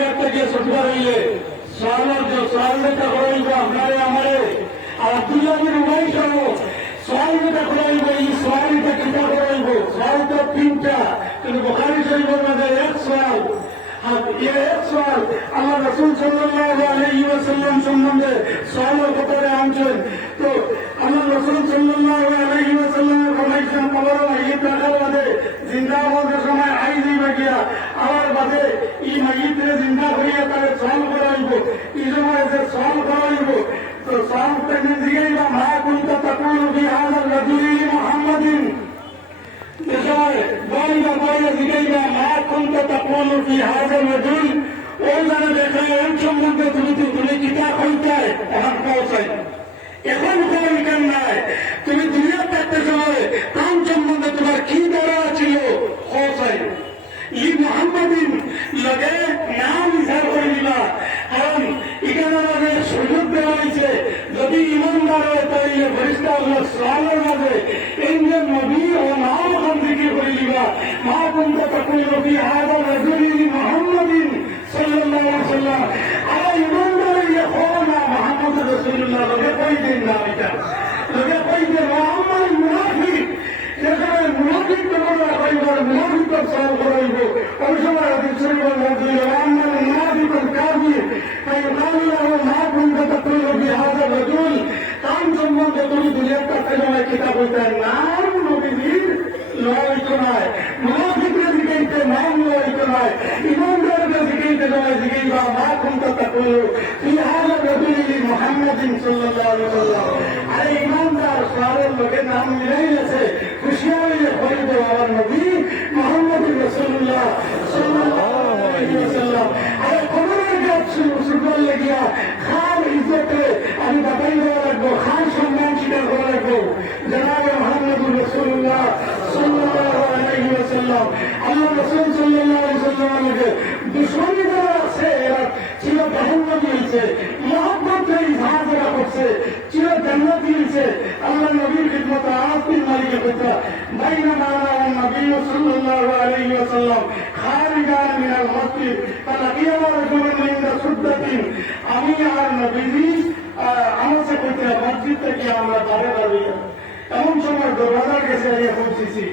জায়গা থেকে ছুটবার হইলে সোয়ালটা করাইব আপনারে আমারে আর আব্দুল্লাহির উভয় সহ সোয়ালটা করাইব। এই সোয়ালটা কিতা করাইব? সোয়াল তো তিনটা, কিন্তু বুখারী শরীফের মধ্যে এক সোয়াল। এক সোয়াল আল্লাহ রাসূল সাল্লাল্লাহু আলাইহি ওয়াসাল্লাম সম্বন্ধে সোয়ালের ব্যাপারে আনছেন। তো আল্লাহ রাসূল সাল্লাল্লাহু আলাইহি ওয়াসাল্লাম ফরমাইছেন, কবর মাইয়িত রাখার বাদে জিন্দা হওয়ার সময় আই যাইবা গিয়া আমার বাদে এই মাইয়িতরে জিন্দা করিয়া তারে সোয়াল করাইব। এই সময় যে সোয়াল করাইব তো সোয়ালটা জিগাইবা, মা কুনতা তাকুলু ফি হাযাল রাজুলি মুহাম্মাদিন। তুমি কিতাব হইতায় আমার পৌঁছাই এখন কেন নাই? তুমি দুনিয়া থাকতে সময় কাম সম্বন্ধে তোমার কি দরকার ছিল পৌঁছাই ই মোহাম্মদিন লগে নাম ইসার করে দিবা। কারণ এখানে আমাদের সুযোগ দেওয়া হয়েছে, যদি ইমানদার হয় তাহলে ফেরেশতা আল্লাহ সোয়ালের মাঝে ইন্দ্রের নবী ও নাম ওখান থেকে করে দিবা। মা কুনতা তাকুলু ফি হাযাল রাজুলি মুহাম্মাদিন সাল্লাল্লাহু আলাইহি ওয়াসাল্লাম। আর ইমানদার হইয়া হও না মুহাম্মদ রাসূলুল্লাহ লগে কই দেন না, এটা লগে কই দেন মুহাম্মদ মুনাফিক। যেখানে মুনাফিক তোমরা কইবার মুনাফিক সোয়াল করাইব, ওই সময় হাদিস শরীফের মধ্যে আম্মাল মুনাফিকুল কাযিব ফায়ুকালু লাহু মা কুনতা তাকুলু ফি হাযাল রাজুল। কাম সম্বন্ধে তুমি দুনিয়ার কাছে সময় কিতাব হইতে নাম নবীজির লয়িত নয়, মুনাফিকরা জিগাইতে নাম লয়িত নয়, ইমানদাররা জিগাইতে নয় জিগাইবা মা কুনতা তাকুলু ফি হাযাল রাজুলি মুহাম্মাদিন সাল্লাল্লাহু আলাইহি ওয়াসাল্লাম। আর ইমানদার সোয়ালের লোকে নাম মিলাই গেছে, খুশি হইলে কইব আমার নবী মুহাম্মদুর রাসূলুল্লাহ সাল্লাল্লাহু আলাইহি ওয়াসাল্লাম। আর কবরের কাজ শুরু লাগিয়া খান ইজ্জতে আমি বাতাই দেওয়া লাগবো, খান সম্মান স্বীকার করা লাগবো। জনাবে মুহাম্মদুর রাসূলুল্লাহ সাল্লাল্লাহু আলাইহি ওয়াসাল্লাম। আল্লাহ রাসূল সাল্লাল্লাহু আলাইহি ওয়াসাল্লামকে দুশমনী যারা আছে এরা ছিল জাহান্নামী হইছে, মহব্বতে ইজহার যারা করছে ছিল জান্নাতি হইছে। আল্লাহ নবীর খিদমত আতিল মালিকে কইতা বাইনামা আনা নবী সাল্লাল্লাহু আলাইহি ওয়াসাল্লাম খারিজান মিনাল মসজিদ ফালাকিয়া রাজুলুন ইনদা সুদ্দাতিন। আমি আর নবীজি আমার সাথে মসজিদ থেকে আমরা দাঁড়িয়ে এমন সময় দরওয়াজার কাছে পৌঁছেছি।